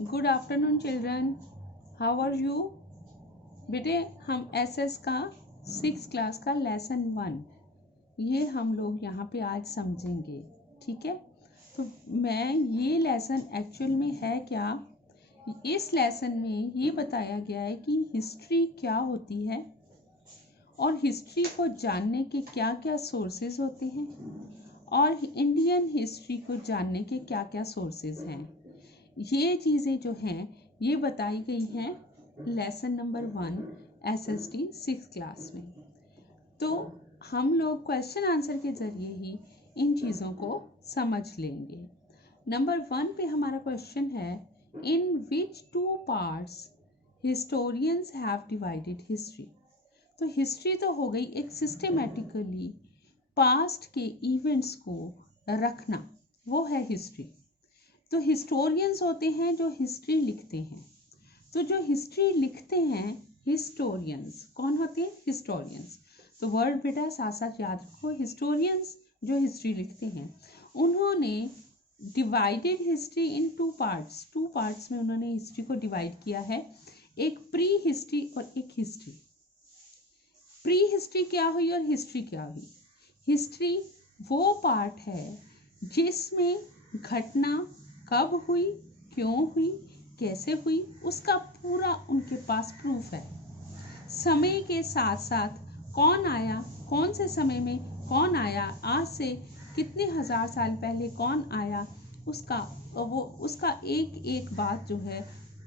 Good afternoon children, how are you? बेटे हम SS का 6 क्लास का लेसन 1 ये हम लोग यहाँ पे आज समझेंगे, ठीक है। तो मैं ये लेसन एक्चुअल में है क्या, इस लेसन में ये बताया गया है कि हिस्ट्री क्या होती है और हिस्ट्री को जानने के क्या क्या सोर्सेज होते हैं और इंडियन हिस्ट्री को जानने के क्या क्या सोर्सेज हैं। ये चीज़ें जो हैं ये बताई गई हैं लेसन नंबर 1 एसएसटी 6 क्लास में। तो हम लोग क्वेश्चन आंसर के ज़रिए ही इन चीज़ों को समझ लेंगे। नंबर 1 पे हमारा क्वेश्चन है, इन विच 2 parts historians have divided history. तो हिस्ट्री तो हो गई एक सिस्टेमेटिकली पास्ट के इवेंट्स को रखना, वो है हिस्ट्री। तो हिस्टोरियंस होते हैं जो हिस्ट्री लिखते हैं। तो जो हिस्ट्री लिखते हैं हिस्टोरियंस कौन होते हैं? हिस्टोरियंस। तो वर्ड बेटा साथ साथ याद रखो, हिस्टोरियंस जो हिस्ट्री लिखते हैं उन्होंने divided history in 2 parts. 2 parts में उन्होंने हिस्ट्री को डिवाइड किया है, एक प्री हिस्ट्री और एक हिस्ट्री। प्री हिस्ट्री क्या हुई और हिस्ट्री क्या हुई? हिस्ट्री वो पार्ट है जिसमें घटना कब हुई, क्यों हुई, कैसे हुई, उसका पूरा उनके पास प्रूफ है। समय के साथ साथ कौन आया, कौन से समय में कौन आया, आज से कितने हजार साल पहले कौन आया, उसका एक एक बात जो है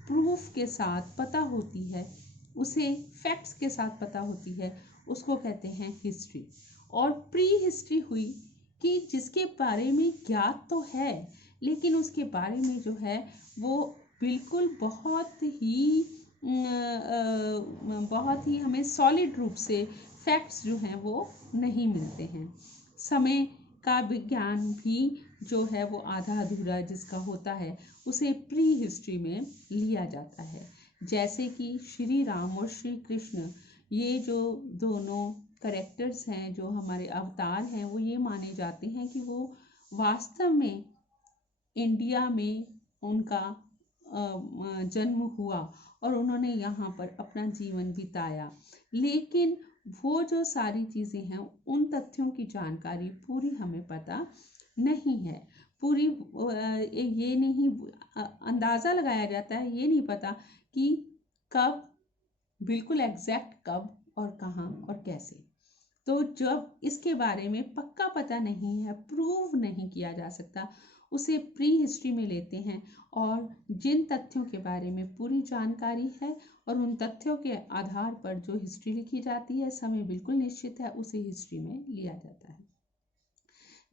प्रूफ के साथ पता होती है, उसे फैक्ट्स के साथ पता होती है, उसको कहते हैं हिस्ट्री। और प्री हिस्ट्री हुई कि जिसके बारे में ज्ञात तो है लेकिन उसके बारे में जो है वो बिल्कुल बहुत ही हमें सॉलिड रूप से फैक्ट्स जो हैं वो नहीं मिलते हैं। समय का विज्ञान भी जो है वो आधा अधूरा जिसका होता है उसे प्री हिस्ट्री में लिया जाता है। जैसे कि श्री राम और श्री कृष्ण, ये जो दोनों करेक्टर्स हैं, जो हमारे अवतार हैं, वो ये माने जाते हैं कि वो वास्तव में इंडिया में उनका जन्म हुआ और उन्होंने यहाँ पर अपना जीवन बिताया। लेकिन वो जो सारी चीज़ें हैं उन तथ्यों की जानकारी पूरी हमें पता नहीं है। पूरी ये नहीं अंदाज़ा लगाया जाता है, ये नहीं पता कि कब, बिल्कुल एग्जैक्ट कब और कहाँ और कैसे। तो जब इसके बारे में पक्का पता नहीं है, प्रूव नहीं किया जा सकता, उसे प्री हिस्ट्री में लेते हैं। और जिन तथ्यों के बारे में पूरी जानकारी है और उन तथ्यों के आधार पर जो हिस्ट्री लिखी जाती है, समय बिल्कुल निश्चित है, उसे हिस्ट्री में लिया जाता है।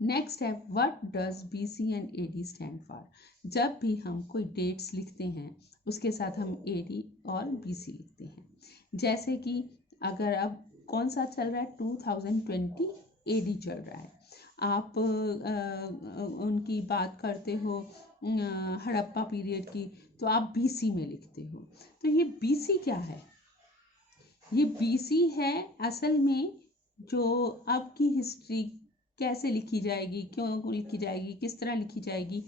नेक्स्ट है, what does BC and AD stand for. जब भी हम कोई डेट्स लिखते हैं उसके साथ हम एडी और बीसी लिखते हैं। जैसे कि अगर अब कौन सा चल रहा है, 2020 एडी चल रहा है, आप उनकी बात करते हो हड़प्पा पीरियड की, तो आप बीसी में लिखते हो। तो ये बीसी क्या है? ये बीसी है असल में जो अब की हिस्ट्री कैसे लिखी जाएगी, क्यों लिखी जाएगी, किस तरह लिखी जाएगी,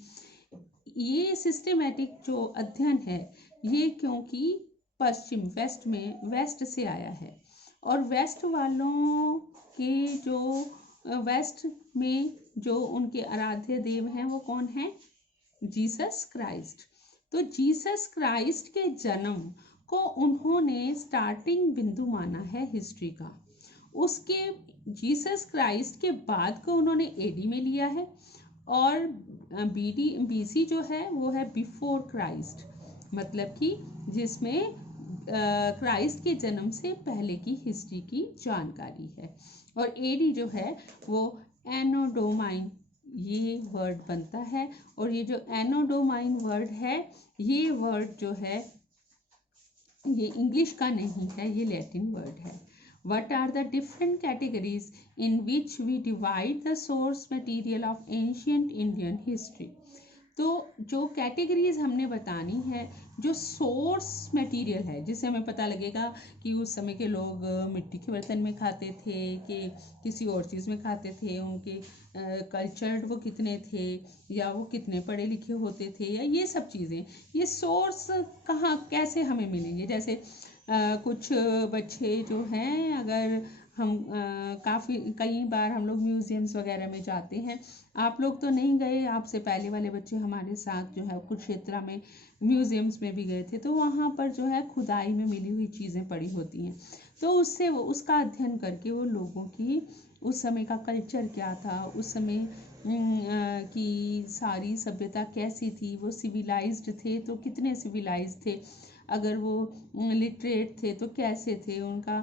ये सिस्टेमेटिक जो अध्ययन है ये क्योंकि पश्चिम वेस्ट से आया है। और वेस्ट वालों के जो वेस्ट में जो उनके आराध्य देव हैं वो कौन है? Jesus Christ. तो जीसस क्राइस्ट के जन्म को उन्होंने स्टार्टिंग बिंदु माना है हिस्ट्री का। उसके जीसस क्राइस्ट के बाद को उन्होंने एडी में लिया है और बीसी जो है वो है बिफोर क्राइस्ट, मतलब कि जिसमें क्राइस्ट के जन्म से पहले की हिस्ट्री की जानकारी है। और एडी जो है वो एनो डोमाइन ये वर्ड बनता है। और ये जो एनो डोमाइन वर्ड है, ये वर्ड जो है ये इंग्लिश का नहीं है, ये लैटिन वर्ड है। What are the different categories in which we divide the source material of ancient Indian history? तो जो कैटेगरीज हमने बतानी है, जो सोर्स मटेरियल है, जिससे हमें पता लगेगा कि उस समय के लोग मिट्टी के बर्तन में खाते थे कि किसी और चीज़ में खाते थे, उनके कल्चर्ड वो कितने थे, या वो कितने पढ़े लिखे होते थे, या ये सब चीज़ें, ये सोर्स कहाँ कैसे हमें मिलेंगे। जैसे कुछ बच्चे जो हैं, अगर हम काफ़ी कई बार हम लोग म्यूज़ियम्स वगैरह में जाते हैं, आप लोग तो नहीं गए, आपसे पहले वाले बच्चे हमारे साथ जो है कुरुक्षेत्र में म्यूज़ियम्स में भी गए थे, तो वहाँ पर जो है खुदाई में मिली हुई चीज़ें पड़ी होती हैं, तो उससे वो उसका अध्ययन करके वो लोगों की उस समय का कल्चर क्या था, उस समय की सारी सभ्यता कैसी थी, वो सिविलाइज्ड थे तो कितने सिविलाइज्ड थे, अगर वो लिटरेट थे तो कैसे थे, उनका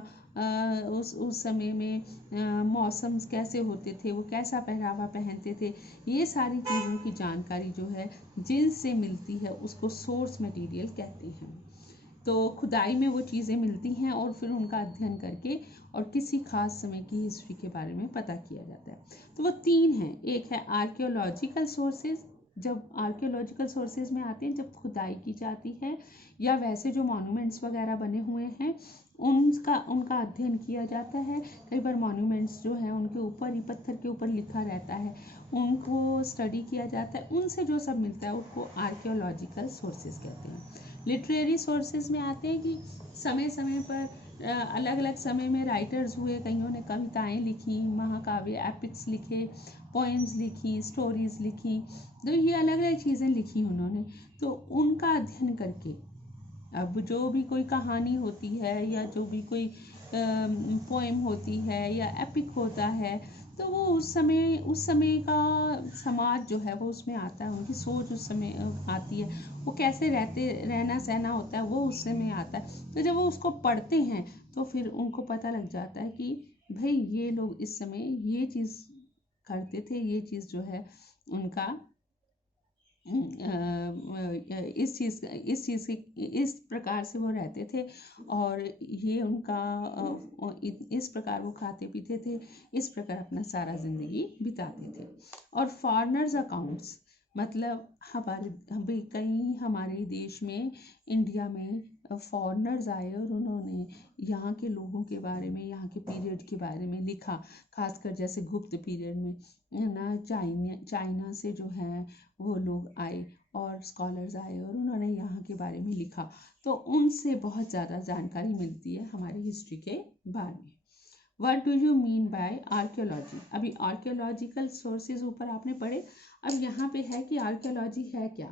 उस समय में मौसम्स कैसे होते थे, वो कैसा पहनावा पहनते थे, ये सारी चीज़ों की जानकारी जो है जिनसे मिलती है उसको सोर्स मटेरियल कहते हैं। तो खुदाई में वो चीज़ें मिलती हैं और फिर उनका अध्ययन करके और किसी खास समय की हिस्ट्री के बारे में पता किया जाता है। तो वो तीन हैं, एक है आर्कियोलॉजिकल सोर्सेज, जब आर्कियोलॉजिकल सोर्सेज में आते हैं जब खुदाई की जाती है, या वैसे जो मॉन्यूमेंट्स वगैरह बने हुए हैं उनका अध्ययन किया जाता है। कई बार मॉन्यूमेंट्स जो हैं उनके ऊपर ही पत्थर के ऊपर लिखा रहता है, उनको स्टडी किया जाता है, उनसे जो सब मिलता है उसको आर्कियोलॉजिकल सोर्सेज कहते हैं। लिटरेरी सोर्सेज में आते हैं कि समय समय पर अलग अलग समय में राइटर्स हुए, कईयों ने कविताएं लिखी, महाकाव्य एपिक्स लिखे, पोएम्स लिखी, स्टोरीज लिखी, तो ये अलग अलग चीज़ें लिखी उन्होंने, तो उनका अध्ययन करके अब जो भी कोई कहानी होती है या जो भी कोई पोएम होती है या एपिक होता है, तो वो उस समय का समाज जो है वो उसमें आता है, उनकी सोच उस समय आती है, वो कैसे रहना सहना होता है वो उस समय आता है। तो जब वो उसको पढ़ते हैं तो फिर उनको पता लग जाता है कि भाई ये लोग इस समय ये चीज़ करते थे, ये चीज़ जो है उनका इस प्रकार से वो रहते थे, और ये उनका इस प्रकार वो खाते पीते थे, इस प्रकार अपना सारा ज़िंदगी बिताते थे। और फॉरेनर्स अकाउंट्स मतलब कई हमारे देश में, इंडिया में फॉरेनर्स आए और उन्होंने यहाँ के लोगों के बारे में, यहाँ के पीरियड के बारे में लिखा, खासकर जैसे गुप्त पीरियड में ना, चाइना से जो है वो लोग आए और स्कॉलर्स आए और उन्होंने यहाँ के बारे में लिखा, तो उनसे बहुत ज़्यादा जानकारी मिलती है हमारी हिस्ट्री के बारे में। What do you mean by archaeology? अभी आर्कियोलॉजिकल सोर्सेज ऊपर आपने पढ़े, अब यहाँ पे है कि आर्कियोलॉजी है क्या।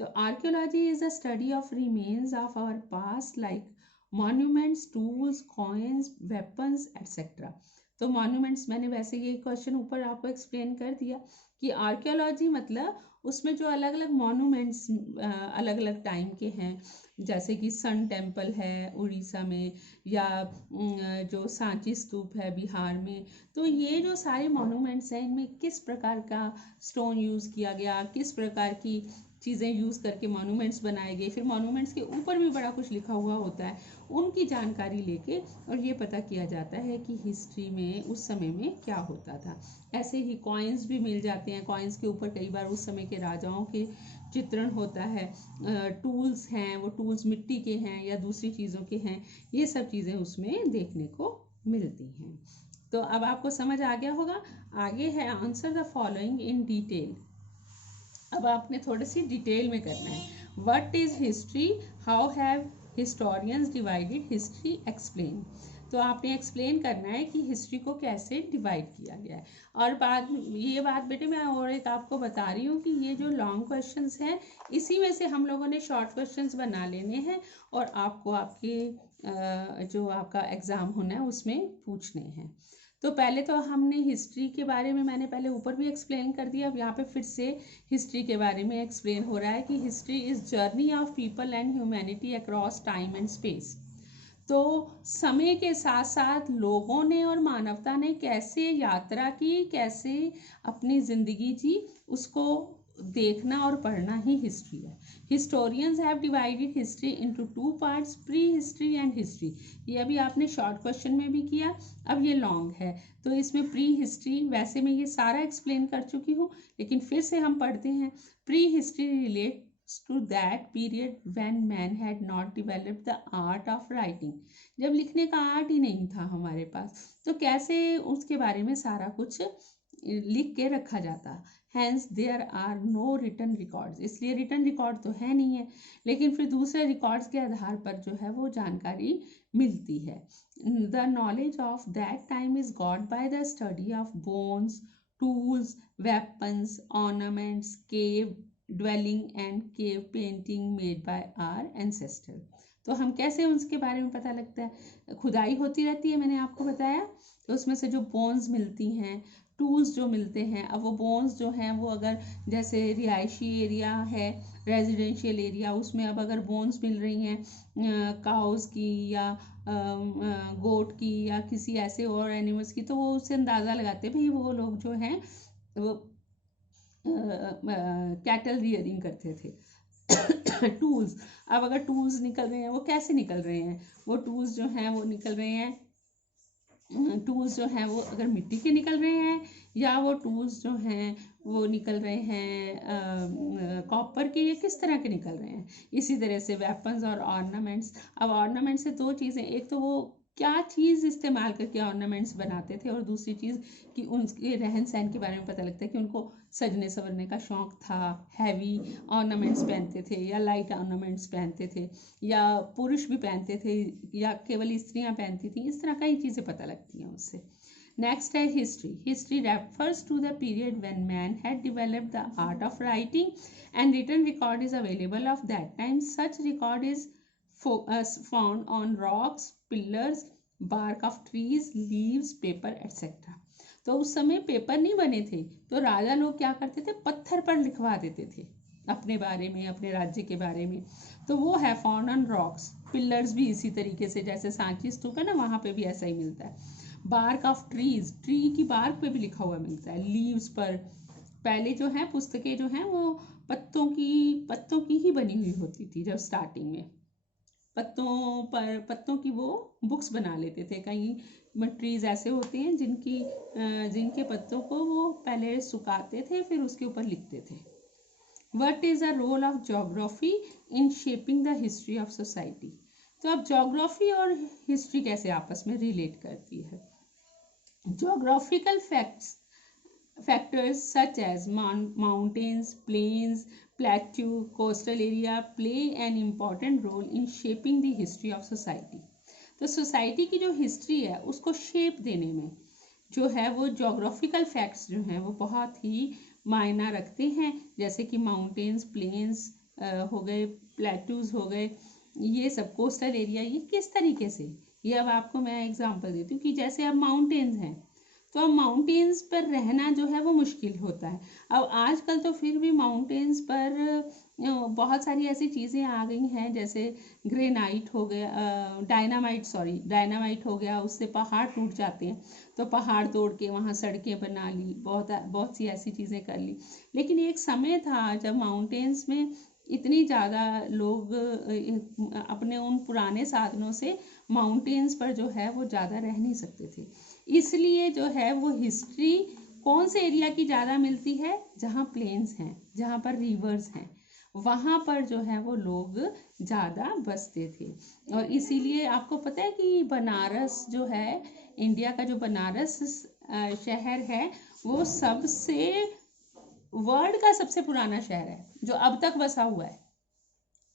तो archaeology is a study of remains of our past like monuments, tools, coins, weapons etcetera. तो मॉन्यूमेंट्स मैंने वैसे ये क्वेश्चन ऊपर आपको एक्सप्लेन कर दिया कि आर्कियोलॉजी मतलब उसमें जो अलग अलग मॉन्यूमेंट्स अलग अलग टाइम के हैं, जैसे कि सन टेम्पल है उड़ीसा में, या जो सांची स्तूप है बिहार में, तो ये जो सारे मॉन्यूमेंट्स हैं इनमें किस प्रकार का स्टोन यूज़ किया गया, किस प्रकार की चीज़ें यूज़ करके मॉन्यूमेंट्स बनाए गए, फिर मॉन्यूमेंट्स के ऊपर भी बड़ा कुछ लिखा हुआ होता है, उनकी जानकारी लेके और ये पता किया जाता है कि हिस्ट्री में उस समय में क्या होता था। ऐसे ही कॉइन्स भी मिल जाते हैं, कॉइन्स के ऊपर कई बार उस समय के राजाओं के चित्रण होता है। टूल्स हैं, वो टूल्स मिट्टी के हैं या दूसरी चीज़ों के हैं, ये सब चीज़ें उसमें देखने को मिलती हैं। तो अब आपको समझ आ गया होगा। आगे है answer the following in detail. अब आपने थोड़ी सी डिटेल में करना है। What is history, how have historians divided history, explain. तो आपने एक्सप्लेन करना है कि हिस्ट्री को कैसे डिवाइड किया गया है। और ये बात बेटे मैं और एक आपको बता रही हूँ कि ये जो लॉन्ग क्वेश्चंस हैं इसी में से हम लोगों ने शॉर्ट क्वेश्चंस बना लेने हैं और आपको आपके जो आपका एग्ज़ाम होना है उसमें पूछने हैं। तो पहले तो हमने हिस्ट्री के बारे में मैंने पहले ऊपर भी एक्सप्लेन कर दिया, अब यहाँ पे फिर से हिस्ट्री के बारे में एक्सप्लेन हो रहा है कि history is journey of people and humanity across time and space. तो समय के साथ साथ लोगों ने और मानवता ने कैसे यात्रा की, कैसे अपनी ज़िंदगी जी, उसको देखना और पढ़ना ही हिस्ट्री है। Historians have divided history into two parts, pre history and history. ये अभी आपने शॉर्ट क्वेश्चन में भी किया, अब ये लॉन्ग है तो इसमें प्री हिस्ट्री, वैसे मैं ये सारा एक्सप्लेन कर चुकी हूँ लेकिन फिर से हम पढ़ते हैं। Pre history relates to that period when man had not developed the art of writing. जब लिखने का आर्ट ही नहीं था हमारे पास तो कैसे उसके बारे में सारा कुछ लिख के रखा जाता। Hence there are no written records, इसलिए रिटन रिकॉर्ड तो है नहीं है, लेकिन फिर दूसरे रिकॉर्ड्स के आधार पर जो है वो जानकारी मिलती है। The knowledge of that time is got by the study of bones, tools, weapons, ornaments, cave dwelling and cave painting made by our ancestor. तो हम कैसे उसके बारे में पता लगता है, खुदाई होती रहती है मैंने आपको बताया, तो उसमें से जो बोन्स मिलती हैं, टूल्स जो मिलते हैं, अब वो बोन्स जो हैं वो अगर जैसे रिहायशी एरिया है, रेजिडेंशियल एरिया, उसमें अब अगर बोन्स मिल रही हैं काउस की या गोट की या किसी ऐसे और एनिमल्स की, तो वो उससे अंदाज़ा लगाते हैं भाई वो लोग जो हैं वो कैटल रियरिंग करते थे। टूल्स, अब अगर टूल्स निकल रहे हैं वो कैसे निकल रहे हैं, वो टूल्स जो हैं वो निकल रहे हैं, टूल्स जो हैं वो अगर मिट्टी के निकल रहे हैं या वो टूल्स जो हैं वो निकल रहे हैं कॉपर के, या किस तरह के निकल रहे हैं। इसी तरह से वेपन्स और ऑर्नामेंट्स। अब ऑर्नामेंट से दो चीज़ें, एक तो वो क्या चीज़ इस्तेमाल करके ऑर्नामेंट्स बनाते थे और दूसरी चीज़ कि उनके रहन सहन के बारे में पता लगता है कि उनको सजने संवरने का शौक़ था, हैवी ऑर्नामेंट्स पहनते थे या लाइट ऑर्नामेंट्स पहनते थे, या पुरुष भी पहनते थे या केवल स्त्रियां पहनती थी, इस तरह का ही चीज़ें पता लगती हैं उससे। नेक्स्ट है history. History refers to the period when man had developed the art of writing and written record is available of that time. Such record is found on rocks, pillars, bark of trees, leaves, paper, etc. तो उस समय paper नहीं बने थे तो राजा लोग क्या करते थे, पत्थर पर लिखवा देते थे अपने बारे में, अपने राज्य के बारे में। तो वो है फाउंड ऑन रॉक्स। पिलर्स भी इसी तरीके से, जैसे सांची स्तूप है ना, वहाँ पे भी ऐसा ही मिलता है। बार्क ऑफ ट्रीज, ट्री की बार्क पे भी लिखा हुआ मिलता है। लीव्स पर, पहले जो है पुस्तकें जो हैं वो पत्तों की ही बनी हुई होती थी। जब स्टार्टिंग में पत्तों की वो बुक्स बना लेते थे। कई ट्रीज ऐसे होते हैं जिनके पत्तों को वो पहले सुखाते थे फिर उसके ऊपर लिखते थे। What is the role of geography in shaping the history of society. तो अब ज्योग्राफी और हिस्ट्री कैसे आपस में रिलेट करती है। Geographical factors such as mountains, plains, plateau, coastal area play an important role in shaping the history of society. तो society की जो हिस्ट्री है उसको शेप देने में जो है वो ज्योग्राफिकल फैक्ट्स जो हैं वो बहुत ही मायना रखते हैं। जैसे कि माउंटेन्स, प्लेन्स हो गए, प्लेटूज हो गए, ये सब कोस्टल एरिया, ये किस तरीके से, ये अब आपको मैं एग्जांपल देती हूँ कि जैसे अब माउंटेन्स हैं तो अब माउंटेन्स पर रहना जो है वो मुश्किल होता है। अब आजकल तो फिर भी माउंटेन्स पर बहुत सारी ऐसी चीज़ें आ गई हैं, जैसे ग्रेनाइट हो गया, डायनामाइट हो गया, उससे पहाड़ टूट जाते हैं तो पहाड़ तोड़ के वहाँ सड़कें बना ली, बहुत सी ऐसी चीज़ें कर ली। लेकिन एक समय था जब माउंटेन्स में इतनी ज़्यादा लोग अपने उन पुराने साधनों से माउंटेन्स पर जो है वो ज़्यादा रह नहीं सकते थे। इसलिए जो है वो हिस्ट्री कौन से एरिया की ज़्यादा मिलती है, जहाँ प्लेन्स हैं, जहाँ पर रिवर्स हैं, वहाँ पर जो है वो लोग ज़्यादा बसते थे। और इसीलिए आपको पता है कि बनारस जो है, इंडिया का जो बनारस शहर है वो वर्ल्ड का सबसे पुराना शहर है जो अब तक बसा हुआ है।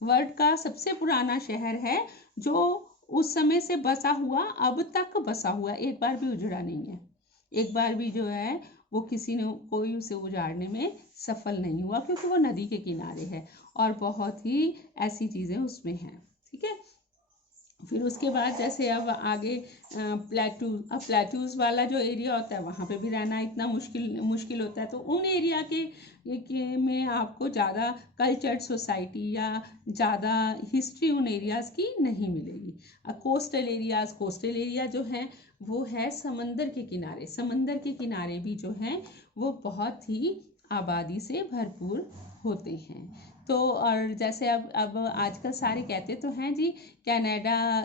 वर्ल्ड का सबसे पुराना शहर है जो उस समय से बसा हुआ, अब तक बसा हुआ, एक बार भी उजड़ा नहीं है। एक बार भी जो है वो कोई उसे उजाड़ने में सफल नहीं हुआ, क्योंकि वो नदी के किनारे है और बहुत ही ऐसी चीज़ें उसमें हैं। ठीक है, फिर उसके बाद जैसे अब आगे प्लेटूज वाला जो एरिया होता है वहाँ पे भी रहना इतना मुश्किल होता है। तो उन एरिया के में आपको ज़्यादा कल्चर्ड सोसाइटी या ज़्यादा हिस्ट्री उन एरियाज़ की नहीं मिलेगी। कोस्टल एरिया जो है वो है समंदर के किनारे। समंदर के किनारे भी जो है वो बहुत ही आबादी से भरपूर होते हैं। तो और जैसे अब आजकल सारे कहते तो हैं जी कनाडा,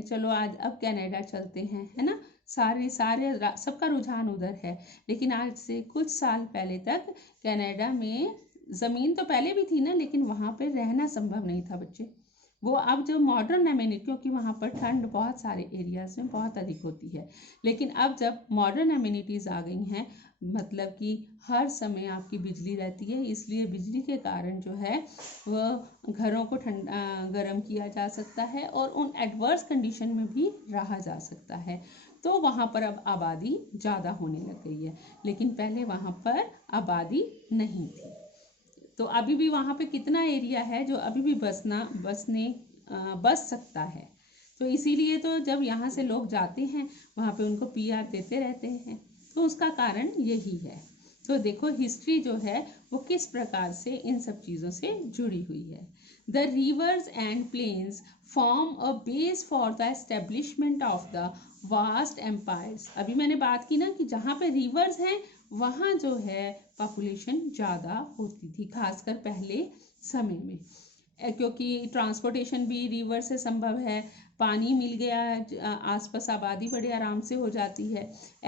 चलो आज अब कनाडा चलते हैं, है ना, सारे सारे सबका रुझान उधर है। लेकिन आज से कुछ साल पहले तक कनाडा में ज़मीन तो पहले भी थी ना, लेकिन वहाँ पे रहना संभव नहीं था बच्चे। वो अब जो मॉडर्न एम्यूनिटी, क्योंकि वहाँ पर ठंड बहुत सारे एरियाज में बहुत अधिक होती है, लेकिन अब जब मॉडर्न एम्यूनिटीज़ आ गई हैं, मतलब कि हर समय आपकी बिजली रहती है, इसलिए बिजली के कारण जो है वह घरों को गर्म किया जा सकता है और उन एडवर्स कंडीशन में भी रहा जा सकता है। तो वहाँ पर अब आबादी ज़्यादा होने लग गई है, लेकिन पहले वहाँ पर आबादी नहीं थी। तो अभी भी वहाँ पे कितना एरिया है जो अभी भी बस सकता है। तो इसीलिए तो जब यहाँ से लोग जाते हैं वहाँ पे उनको पीआर देते रहते हैं, तो उसका कारण यही है। तो देखो हिस्ट्री जो है वो किस प्रकार से इन सब चीज़ों से जुड़ी हुई है। The rivers and plains form a base for the establishment of the vast empires. अभी मैंने बात की ना कि जहाँ पे रिवर्स हैं वहाँ जो है पॉपुलेशन ज़्यादा होती थी, खासकर पहले समय में, क्योंकि ट्रांसपोर्टेशन भी रिवर से संभव है, पानी मिल गया, आसपास आबादी बड़े आराम से हो जाती है।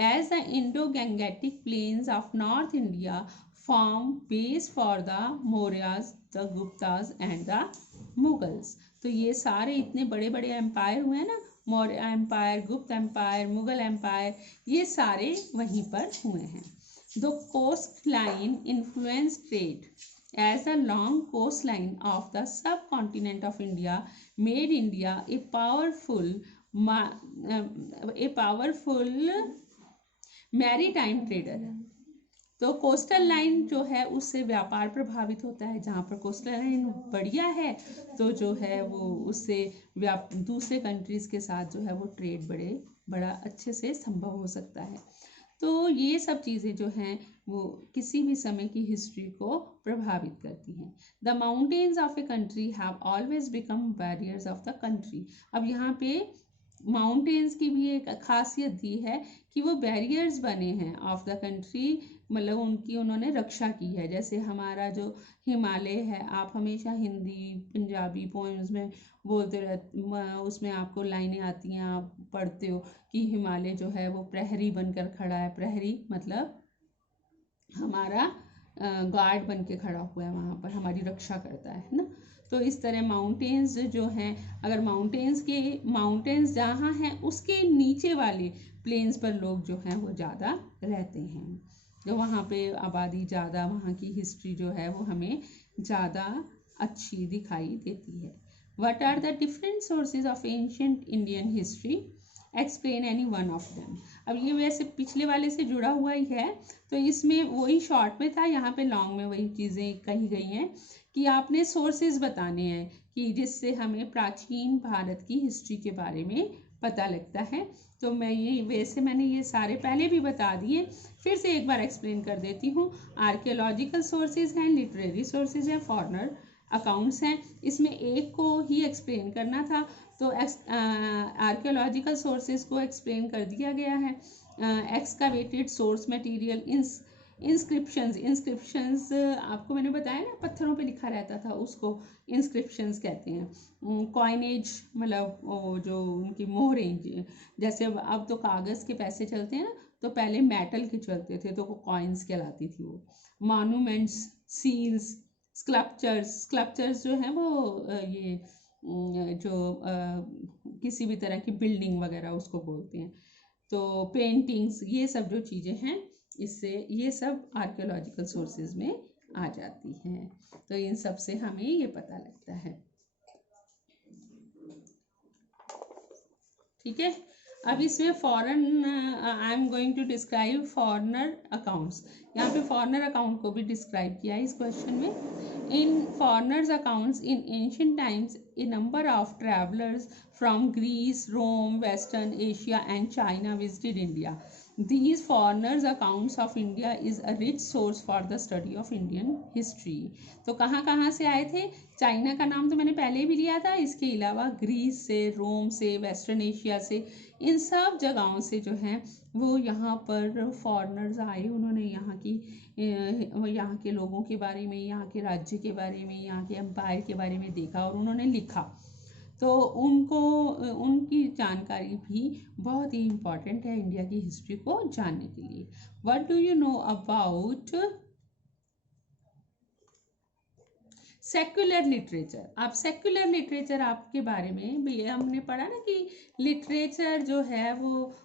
As the Indo Gangetic plains of north India form base for the Mauryas, the Guptas and the Mughals. तो ये सारे इतने बड़े बड़े एम्पायर हुए हैं ना, मौर्य एम्पायर, गुप्त एम्पायर, मुगल एम्पायर, ये सारे वहीं पर हुए हैं। The coastline influenced trade, as the long coastline of the subcontinent of India made India a powerful maritime trader. तो कोस्टल लाइन जो है उससे व्यापार प्रभावित होता है। जहाँ पर कोस्टल लाइन बढ़िया है तो जो है वो उससे दूसरे कंट्रीज़ के साथ जो है वो ट्रेड बड़ा अच्छे से संभव हो सकता है। तो ये सब चीज़ें जो हैं वो किसी भी समय की हिस्ट्री को प्रभावित करती हैं। The mountains of a country have always become barriers of the country. अब यहाँ पे माउंटेन्स की भी एक खासियत दी है कि वो बैरियर्स बने हैं ऑफ द कंट्री, मतलब उनकी उन्होंने रक्षा की है। जैसे हमारा जो हिमालय है, आप हमेशा हिंदी पंजाबी पोएम्स में बोलते रहते, उसमें आपको लाइनें आती हैं, आप पढ़ते हो कि हिमालय जो है वो प्रहरी बनकर खड़ा है। प्रहरी मतलब हमारा गार्ड बन के खड़ा हुआ है, वहाँ पर हमारी रक्षा करता है ना। तो इस तरह माउंटेन्स जो हैं, अगर माउंटेन्स जहाँ हैं उसके नीचे वाले प्लेन्स पर लोग जो हैं वो ज़्यादा रहते हैं, तो वहाँ पे आबादी ज़्यादा, वहाँ की हिस्ट्री जो है वो हमें ज़्यादा अच्छी दिखाई देती है। What are the different sources of ancient Indian history? Explain any one of them. अब ये वैसे पिछले वाले से जुड़ा हुआ ही है, तो इसमें वही शॉर्ट में था, यहाँ पे लॉन्ग में वही चीज़ें कही गई हैं कि आपने सोर्सेज बताने हैं कि जिससे हमें प्राचीन भारत की हिस्ट्री के बारे में पता लगता है। तो मैंने ये सारे पहले भी बता दिए, फिर से एक बार एक्सप्लेन कर देती हूँ। आर्कियोलॉजिकल सोर्सेज हैं, लिटरेरी सोर्सेज हैं, फॉरनर अकाउंट्स हैं। इसमें एक को ही एक्सप्लेन करना था, तो आर्कियोलॉजिकल सोर्सेज को एक्सप्लेन कर दिया गया है। एक्सकावेटेड सोर्स मटेरियल, इंस्क्रिप्शंस आपको मैंने बताया ना, पत्थरों पे लिखा रहता था, उसको इंस्क्रिप्शंस कहते हैं। कॉइनेज मतलब वो जो उनकी मोहरें, जैसे अब तो कागज़ के पैसे चलते हैं ना, तो पहले मेटल के चलते थे, तो वो कॉइन्स कहलाती थी वो। मॉन्यूमेंट्स, सील्स, स्कल्पचर्स जो हैं वो ये जो किसी भी तरह की बिल्डिंग वगैरह उसको बोलते हैं। तो पेंटिंग्स, ये सब जो चीज़ें हैं, इससे ये सब आर्कियोलॉजिकल सोर्सेज में आ जाती हैं। तो इन सब से हमें ये पता लगता है। ठीक है, अब इसमें foreign, I am going to describe foreigner accounts. यहाँ पे फॉरनर अकाउंट को भी डिस्क्राइब किया है इस क्वेश्चन में। In foreigners accounts in ancient times a number of travellers from Greece, Rome, western Asia and China visited India. These foreigners accounts of India is a rich source for the study of Indian history. तो कहाँ कहाँ से आए थे? China का नाम तो मैंने पहले भी लिया था, इसके अलावा ग्रीस से, रोम से, वेस्टर्न एशिया से, इन सब जगहों से जो हैं वो यहाँ पर फॉरेनर्स आए। उन्होंने यहाँ के लोगों के बारे में, यहाँ के राज्य के बारे में, यहाँ के एम्पायर के बारे में देखा और उन्होंने लिखा। तो उनकी जानकारी भी बहुत ही इम्पॉर्टेंट है इंडिया की हिस्ट्री को जानने के लिए। What do you know about secular literature? आप सेक्युलर लिटरेचर आपके बारे में भी हमने पढ़ा ना कि लिटरेचर जो है वो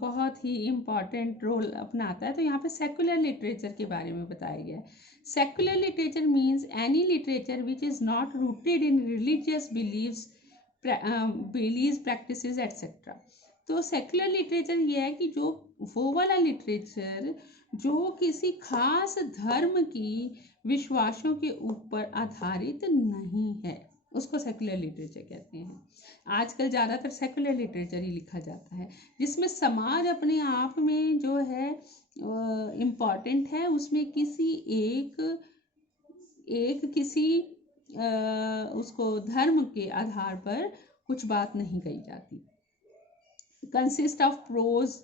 बहुत ही इम्पॉर्टेंट रोल अपनाता है। तो यहाँ पे सेक्युलर लिटरेचर के बारे में बताया गया है। Secular literature means any literature which is not rooted in religious beliefs, practices etcetera. तो सेक्युलर लिटरेचर ये है कि जो वो वाला लिटरेचर जो किसी खास धर्म की विश्वासों के ऊपर आधारित नहीं है, उसको सेक्युलर लिटरेचर कहते हैं। आजकल ज़्यादातर सेक्युलर लिटरेचर ही लिखा जाता है, जिसमें समाज अपने आप में जो है इम्पॉर्टेंट है, उसमें किसी किसी उसको धर्म के आधार पर कुछ बात नहीं कही जाती। Consist of prose,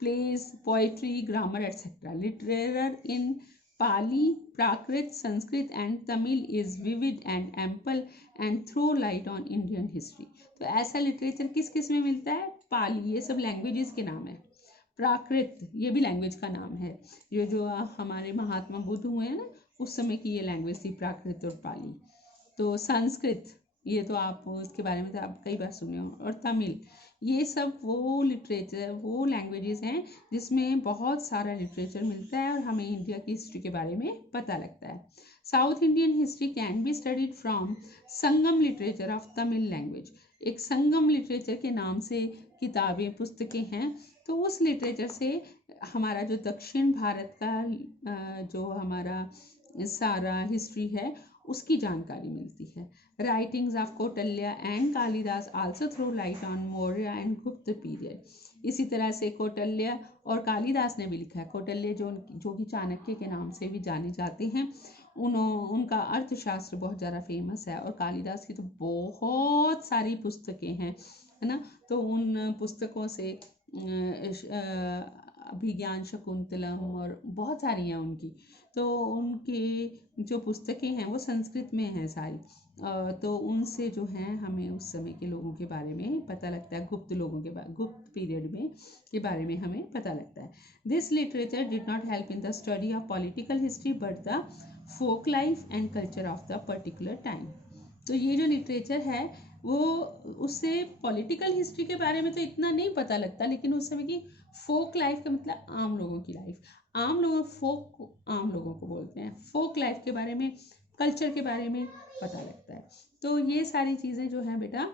plays, poetry, grammar etcetera. Literature in Pali, Prakrit, Sanskrit and Tamil is vivid and ample and throw light on Indian history. तो ऐसा लिटरेचर किस किस में मिलता है? पाली, ये सब लैंग्वेजेस के नाम है। प्राकृत, ये भी लैंग्वेज का नाम है। ये जो हमारे महात्मा बुद्ध हुए हैं ना, उस समय की ये लैंग्वेज थी, प्राकृत और पाली। तो संस्कृत, ये तो आप इसके बारे में तो आप कई बार सुने हो। और तमिल, ये सब वो लिटरेचर, वो लैंग्वेजेस हैं जिसमें बहुत सारा लिटरेचर मिलता है और हमें इंडिया की हिस्ट्री के बारे में पता लगता है। South Indian history can be studied from Sangam literature of Tamil language. एक संगम लिटरेचर के नाम से किताबें, पुस्तकें हैं। तो उस लिटरेचर से हमारा जो दक्षिण भारत का जो हमारा सारा हिस्ट्री है उसकी जानकारी मिलती है। Writings of Kautilya and Kalidasa also throw light on Maurya and Gupta period. इसी तरह से कौटिल्य और कालिदास ने भी लिखा है। कौटिल्य जो कि चाणक्य के नाम से भी जाने जाते हैं, उनका अर्थशास्त्र बहुत ज़्यादा फेमस है। और कालिदास की तो बहुत सारी पुस्तकें हैं, है ना। तो उन पुस्तकों से अभिज्ञान शकुंतलम और बहुत सारी हैं उनकी। तो उनके जो पुस्तकें हैं वो संस्कृत में हैं सारी। तो उनसे जो है हमें उस समय के लोगों के बारे में पता लगता है, गुप्त लोगों के बारे, गुप्त पीरियड में के बारे में हमें पता लगता है। This literature did not help in the study of political history but the folk life and culture of the particular time. तो ये जो लिटरेचर है वो उससे पॉलिटिकल हिस्ट्री के बारे में तो इतना नहीं पता लगता, लेकिन उस समय की फोक लाइफ का मतलब आम लोगों की लाइफ, आम लोगों को बोलते हैं। फोक लाइफ के बारे में, कल्चर के बारे में पता लगता है। तो ये सारी चीज़ें जो हैं बेटा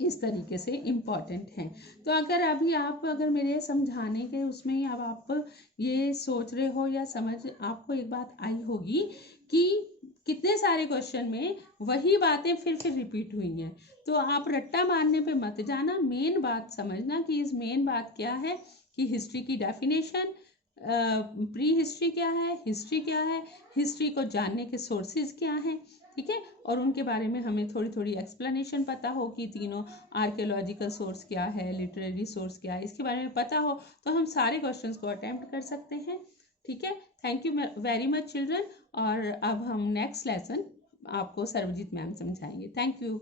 इस तरीके से इम्पॉर्टेंट हैं। तो अगर मेरे समझाने के उसमें ही अब आप ये सोच रहे हो या समझ आपको एक बात आई होगी कि कितने सारे क्वेश्चन में वही बातें फिर रिपीट हुई हैं। तो आप रट्टा मारने पे मत जाना, मेन बात समझना कि इस मेन बात क्या है कि हिस्ट्री की डेफिनेशन, प्री हिस्ट्री क्या है, हिस्ट्री क्या है, हिस्ट्री को जानने के सोर्सेज क्या हैं, ठीक है। और उनके बारे में हमें थोड़ी थोड़ी एक्सप्लेनेशन पता हो कि तीनों आर्कियोलॉजिकल सोर्स क्या है, लिटरेरी सोर्स क्या है, इसके बारे में पता हो तो हम सारे क्वेश्चंस को अटेम्प्ट कर सकते हैं, ठीक है। Thank you very much children. और अब हम नेक्स्ट लेसन आपको सर्वजीत मैम समझाएंगे। Thank you.